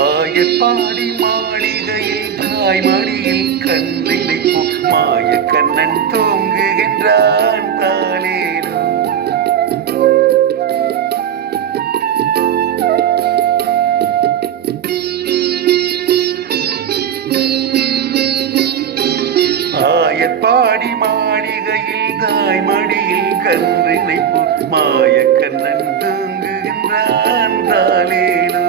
ஆயப்பாடி மாளிகையில் தாய்மடியில் கண்ணினைப்போ மாய கண்ணன் தூங்குகின்றான் தாளேலோ. ஆயப்பாடி மாளிகையில் தாய்மடியில் கன்றினைப்போ மாய கண்ணன் தூங்குகின்றான் தாளேலோ.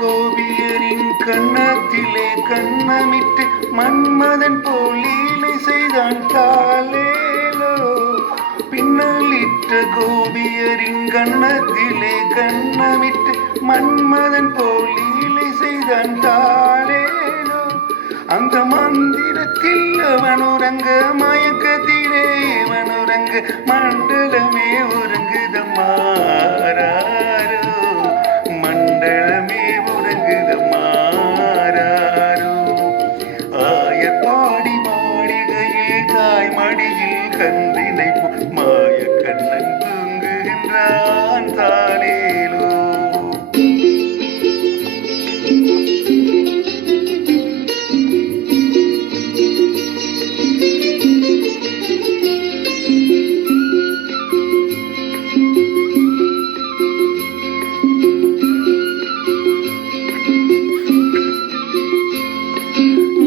கோபியரின் கண்ணத்திலே கண்ணமிட்டு மன்மதன் போல் லீலை செய்தான் தாளேலோ. பின்னலிட்ட கோபியரின் கண்ணத்திலே கண்ணமிட்டு மன்மதன் போல் லீலை செய்தான் தாளேலோ. அந்த மந்திரத்தில் அவன் உறங்க மயக்கத்திலே இவன் உறங்க மண்டலமே உறங்குதம்மா. மண்டலமே உறங்குதம்மாறாரோ. ஆயப்பாடி மாளிகையில் தாய்மடியில் கன்றினைப்போ மாய கண்ணன் தூங்குகின்றான் தாளேலோ.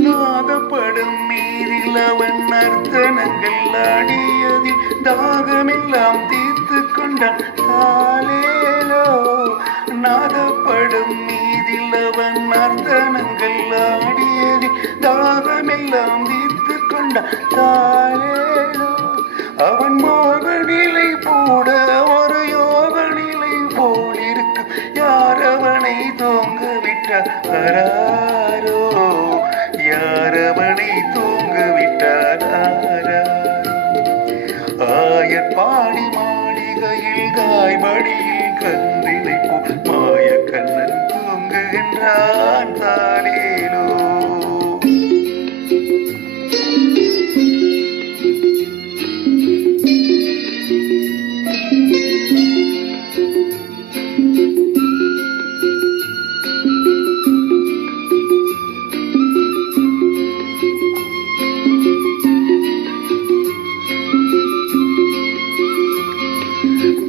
நாதப்படும் நீரில் அவன் நர்த்தனங்கள் ஆடியதில் தாகமெல்லாம் தீர்த்து கொண்டான் தாளேலோ. நாதப்படும் நீரில் அவன் நர்த்தனங்கள் ஆடியதில் தாகமெல்லாம் தீர்த்து கொண்டான் தாளேலோ. அவன் மோக நிலை போட ஒரு யோக நிலை போல் இருக்கும். யார் அவனை தூங்க விட்டாரோ, யாரவனை தூங்க விட்டாரோ. ஆயப்பாடி மாளிகையில் தாய்மடியில் கன்றினைப்போ மாய கண்ணன் தூங்குகின்றான் தாளேலோ.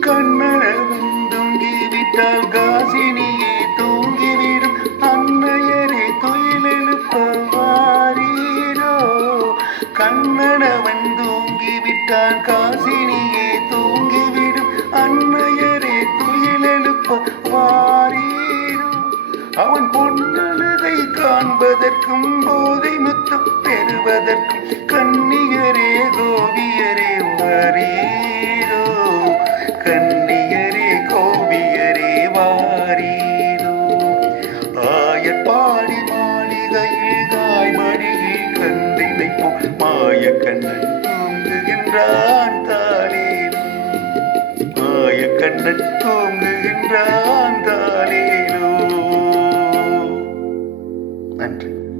கண்ணழவன் தூங்கிவிட்டால் காசினியே தூங்கிவிடும். அன்னையரே துயிலெழுப்ப வாரீரோ. கண்ணழவன் தூங்கிவிட்டால் காசினியே தூங்கிவிடும். அன்னையரே துயிலெழுப்ப வாரீரோ. அவன் பொன்னழுதை காண்பதற்கும் போதை முத்தம் பெறுவதற்கும் கன்னியரே கோபியரே வாரீரோ. கன்னியரே கோபியரே வாரீரோ. ஆயப்பாடி மாளிகையில் தாய்மடியில் கன்றினைப்போ மாய கண்ணன் தூங்குகின்றான் தாளேலோ. மாய கண்ணன்